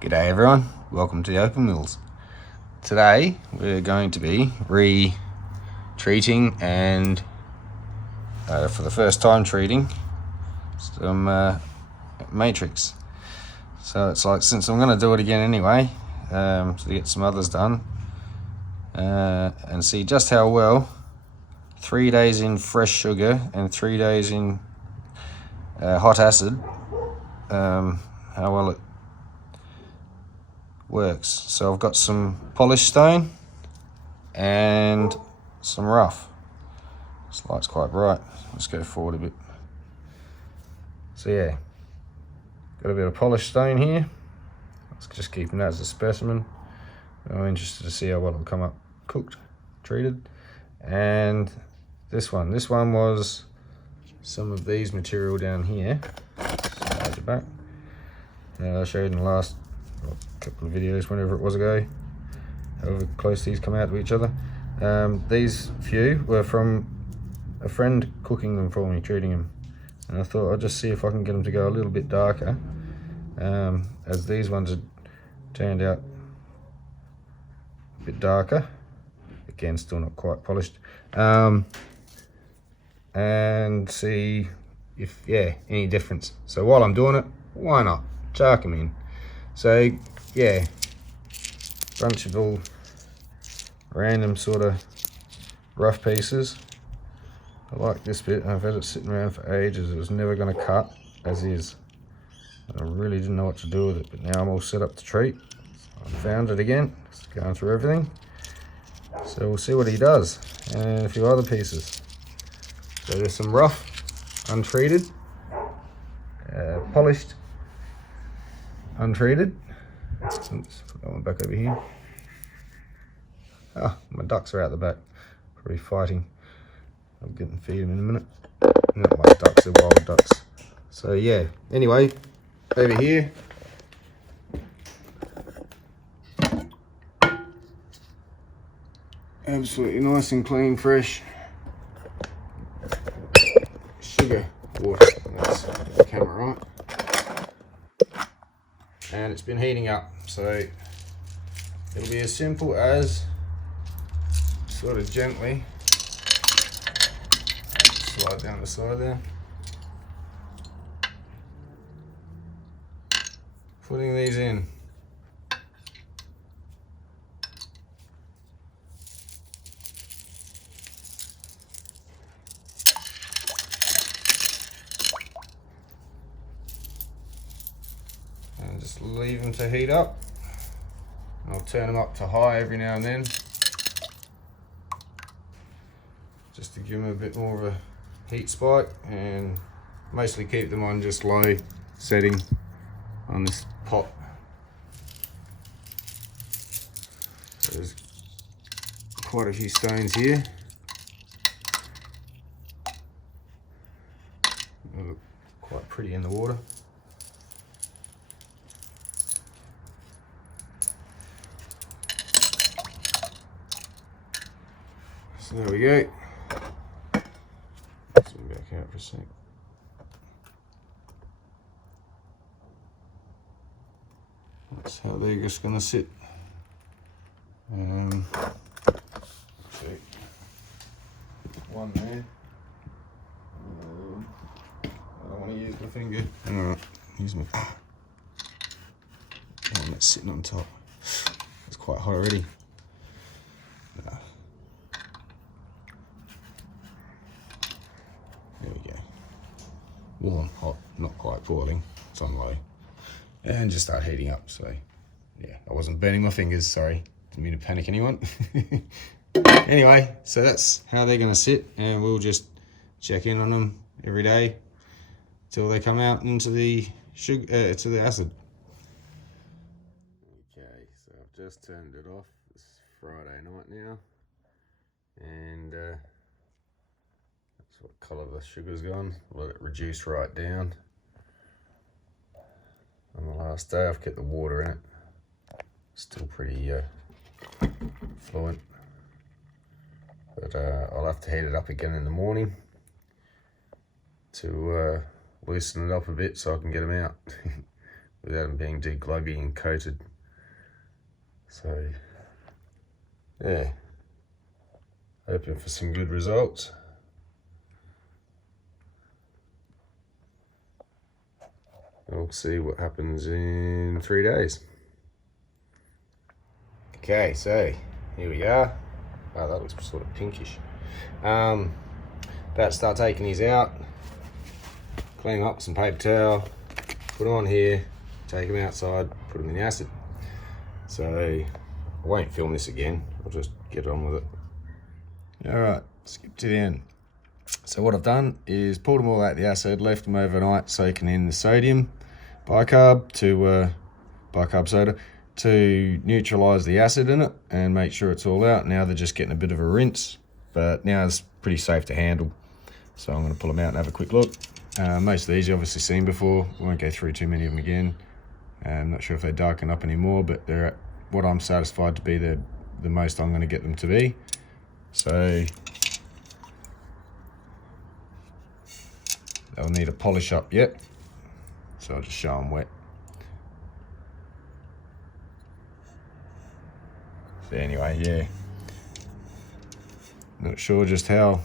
G'day everyone, welcome to the Open Mills. Today we're going to be re-treating and for the first time treating some matrix. So it's like, since I'm going to do it again anyway, to get some others done and see just how well 3 days in fresh sugar and 3 days in hot acid, how well it works. So I've got some polished stone and some rough. This light's quite bright. Let's go forward a bit. So yeah, got a bit of polished stone here. Let's just keeping that as a specimen. I'm interested to see how well it'll come up cooked, treated. And this one was some of these material down here. Slide it back. I showed in the last couple of videos, whenever it was ago, however close these come out to each other. These few were from a friend cooking them for me, treating them, and I thought I'd just see if I can get them to go a little bit darker, as these ones had turned out a bit darker. Again, still not quite polished, and see if any difference. So while I'm doing it, why not chuck them in? So yeah, bunch of all random sort of rough pieces. I like this bit. I've had it sitting around for ages. It was never going to cut as is. I really didn't know what to do with it, but now I'm all set up to treat. I found it again, just going through everything. So we'll see what he does, and a few other pieces. So there's some rough, untreated, polished, untreated. Let's put that one back over here. Ah, my ducks are out the back, probably fighting. I'll get and feed them in a minute. Not like ducks, they're wild ducks. So yeah, anyway, over here, absolutely nice and clean, fresh sugar water. That's the camera, right? And it's been heating up, so it'll be as simple as sort of gently slide down the side there, putting these in. And just leave them to heat up. And I'll turn them up to high every now and then, just to give them a bit more of a heat spike, and mostly keep them on just low setting on this pot. So there's quite a few stones here. They look quite pretty in the water. So there we go. Zoom back out for a sec. That's how they're just going to sit. See, one there. I don't want to use my finger. Alright, use my finger. Oh, that's sitting on top. It's quite hot already. There we go. Warm, hot, not quite boiling. It's on low. And just start heating up. So yeah, I wasn't burning my fingers, sorry. Didn't mean to panic anyone. Anyway, so that's how they're going to sit, and we'll just check in on them every day till they come out into the sugar, to the acid. Okay, so I've just turned it off. It's Friday night now, and that's what colour the sugar's gone. Let it reduce right down. On the last day, I've kept the water in it. Still pretty fluent, but I'll have to heat it up again in the morning to loosen it up a bit so I can get them out. without them being degluggy and coated. So yeah, hoping for some good results. We'll see what happens in 3 days. Okay, so here we are. Oh, that looks sort of pinkish. About to start taking these out, clean up with some paper towel, put them on here, take them outside, put them in the acid. So I won't film this again, I'll just get on with it. Alright, skip to the end. So what I've done is pulled them all out the acid, left them overnight soaking in the sodium bicarb soda to neutralise the acid in it and make sure it's all out. Now they're just getting a bit of a rinse, but now it's pretty safe to handle. So I'm going to pull them out and have a quick look. Most of these you've obviously seen before. We won't go through too many of them again. I'm not sure if they darken up anymore, but they're at what I'm satisfied to be the most I'm going to get them to be. So they'll need a polish up yet. So I'll just show them wet. So anyway, yeah. Not sure just how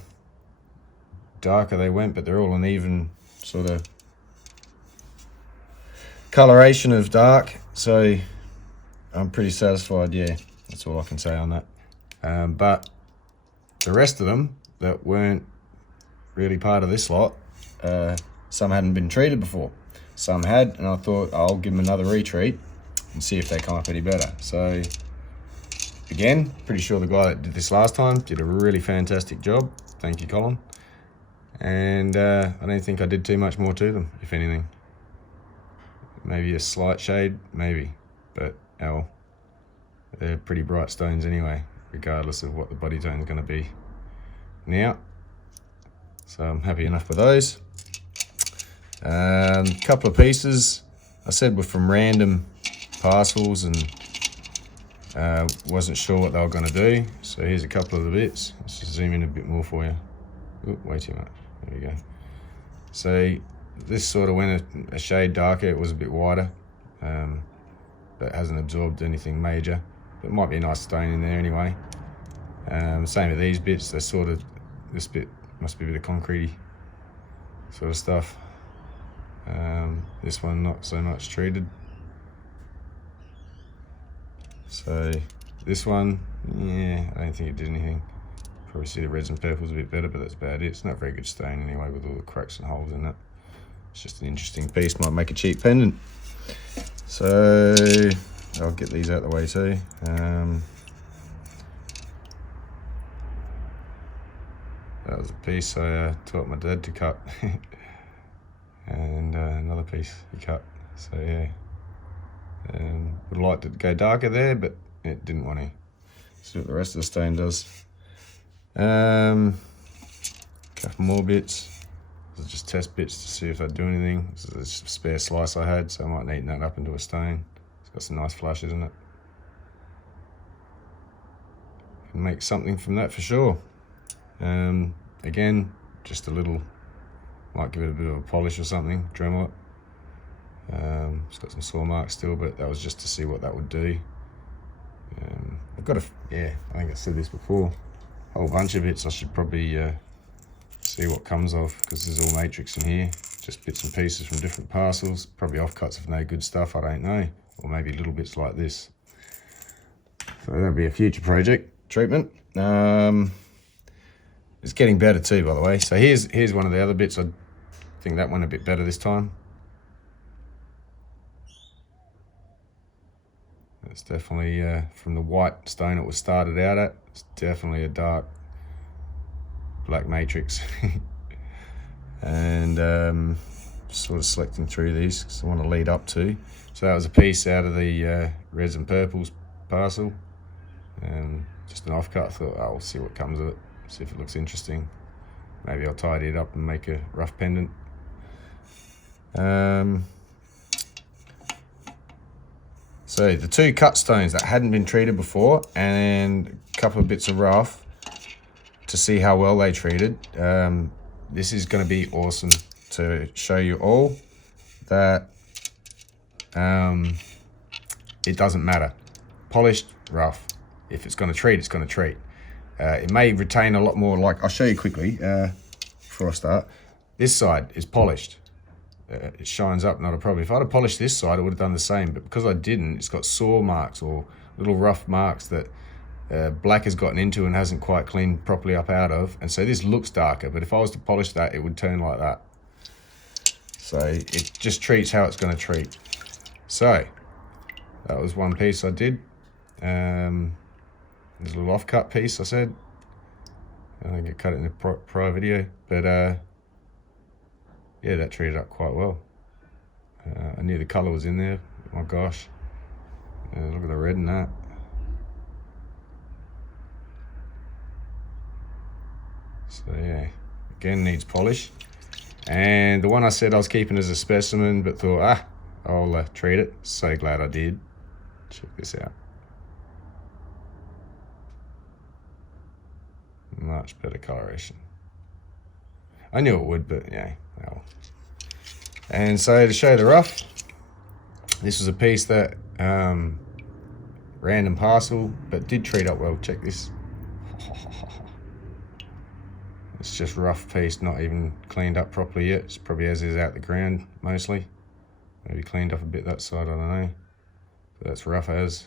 darker they went, but they're all an even sort of coloration of dark. So I'm pretty satisfied, yeah. That's all I can say on that. But the rest of them that weren't really part of this lot, some hadn't been treated before. Some had, and I thought I'll give them another retreat and see if they come up any better. So again, pretty sure the guy that did this last time did a really fantastic job. Thank you, Colin. And I don't think I did too much more to them, if anything. Maybe a slight shade, maybe. But oh, they're pretty bright stones anyway, regardless of what the body tone is going to be now. So I'm happy enough with those. Couple of pieces I said were from random parcels and wasn't sure what they were going to do. So here's a couple of the bits. Let's just zoom in a bit more for you. Oop, way too much. There we go. So this sort of went a shade darker. It was a bit wider, but hasn't absorbed anything major. But it might be a nice stone in there anyway. Same with these bits. They're sort of, this bit must be a bit of concretey sort of stuff. This one not so much treated. So this one, yeah, I don't think it did anything. Probably see the reds and purples a bit better, but that's about it. It's not a very good stone anyway with all the cracks and holes in it. It's just an interesting piece, might make a cheap pendant. So I'll get these out of the way too. That was a piece I taught my dad to cut. And another piece he cut. So yeah, would like to go darker there, but it didn't want to. See what the rest of the stone does. Couple more bits. These are just test bits to see if they do anything. This is a spare slice I had, so I might neaten that up into a stone. It's got some nice flashes in it. Can make something from that for sure. Again, just a little, might give it a bit of a polish or something, Dremel it. It's got some saw marks still, but that was just to see what that would do. I've got yeah, I think I said this before, a whole bunch of bits I should probably see what comes off, because there's all matrix in here, just bits and pieces from different parcels, probably offcuts of no good stuff, I don't know, or maybe little bits like this. So that'll be a future project treatment. It's getting better too, by the way. So here's one of the other bits. I think that one a bit better this time. It's definitely from the white stone it was started out at. It's definitely a dark black matrix. And sort of selecting through these because I want to lead up to. So that was a piece out of the reds and purples parcel. Just an offcut. I thought, oh, we'll see what comes of it. See if it looks interesting. Maybe I'll tidy it up and make a rough pendant. So the two cut stones that hadn't been treated before and a couple of bits of rough to see how well they treated. This is going to be awesome to show you all that it doesn't matter. Polished, rough. If it's going to treat, it's going to treat. It may retain a lot more, like I'll show you quickly before I start. This side is polished. It shines up, not a problem. If I'd have polished this side, it would have done the same, but because I didn't, it's got saw marks or little rough marks that black has gotten into and hasn't quite cleaned properly up out of, and so this looks darker, but if I was to polish that, it would turn like that. So it just treats how it's going to treat. So that was one piece I did. There's a little off-cut piece I said. I think I cut it in a prior video, but yeah, that treated up quite well. I knew the colour was in there. Oh my gosh, look at the red in that. So yeah, again needs polish. And the one I said I was keeping as a specimen, but thought, I'll treat it. So glad I did. Check this out. Much better coloration. I knew it would, but yeah, well. And so to show the rough, this was a piece that random parcel, but did treat up well. Check this. It's just rough piece, not even cleaned up properly yet. It's probably as is out the ground mostly. Maybe cleaned up a bit that side, I don't know. But that's rough as.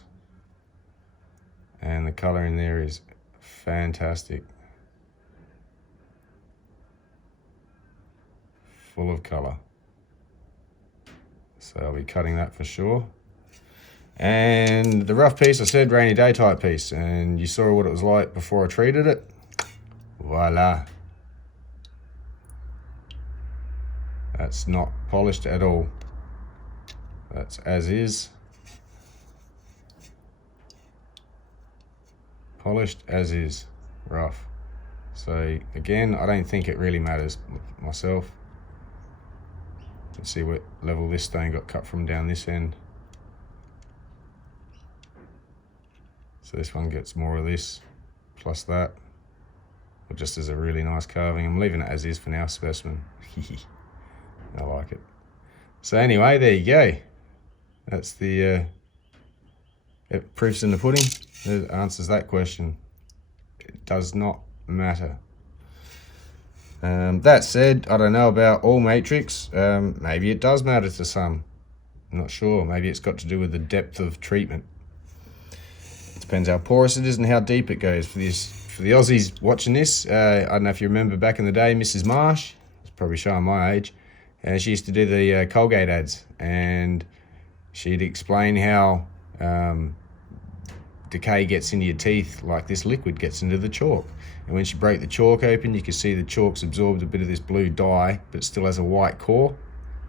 And the colour in there is fantastic. Full of colour. So I'll be cutting that for sure. And the rough piece, I said rainy day type piece, and you saw what it was like before I treated it. Voila. That's not polished at all. That's as is. Polished as is, rough. So again, I don't think it really matters myself. Let's see what level this stone got cut from down this end. So this one gets more of this, plus that. Or just as a really nice carving. I'm leaving it as is for now, specimen. I like it. So anyway, there you go. That's the proof's in the pudding. It answers that question. It does not matter. That said, I don't know about all matrix. Maybe it does matter to some. I'm not sure. Maybe it's got to do with the depth of treatment. It depends how porous it is and how deep it goes. For the Aussies watching this, I don't know if you remember back in the day, Mrs. Marsh, it's probably showing my age, she used to do the Colgate ads, and she'd explain how decay gets into your teeth like this liquid gets into the chalk. And when she broke the chalk open, you could see the chalk's absorbed a bit of this blue dye, but still has a white core.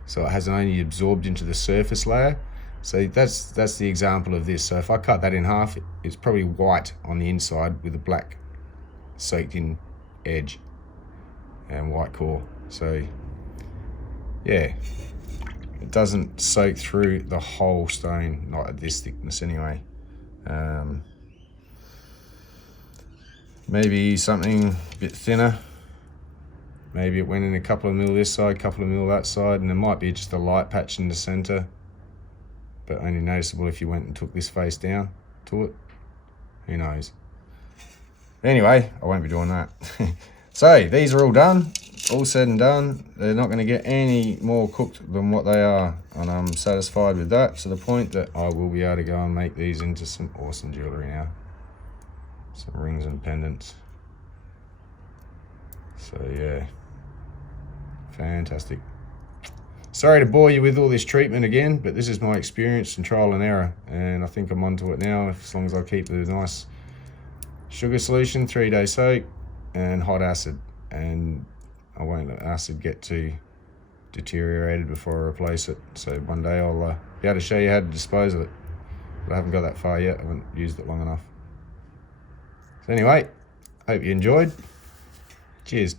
So it hasn't only absorbed into the surface layer. So that's the example of this. So if I cut that in half, it's probably white on the inside with a black soaked in edge and white core. So yeah, it doesn't soak through the whole stone, not at this thickness anyway. Maybe something a bit thinner. Maybe it went in a couple of mil this side, couple of mil that side, and there might be just a light patch in the center, but only noticeable if you went and took this face down to it. Who knows? Anyway, I won't be doing that. So these are all done, all said and done. They're not going to get any more cooked than what they are, and I'm satisfied with that, to the point that I will be able to go and make these into some awesome jewellery now. Some rings and pendants. So yeah, fantastic. Sorry to bore you with all this treatment again, but this is my experience and trial and error, and I think I'm onto it now, as long as I keep the nice sugar solution, 3-day soak, and hot acid, and I won't let acid get too deteriorated before I replace it. So one day I'll be able to show you how to dispose of it, but I haven't got that far yet. I haven't used it long enough. So anyway, hope you enjoyed. Cheers.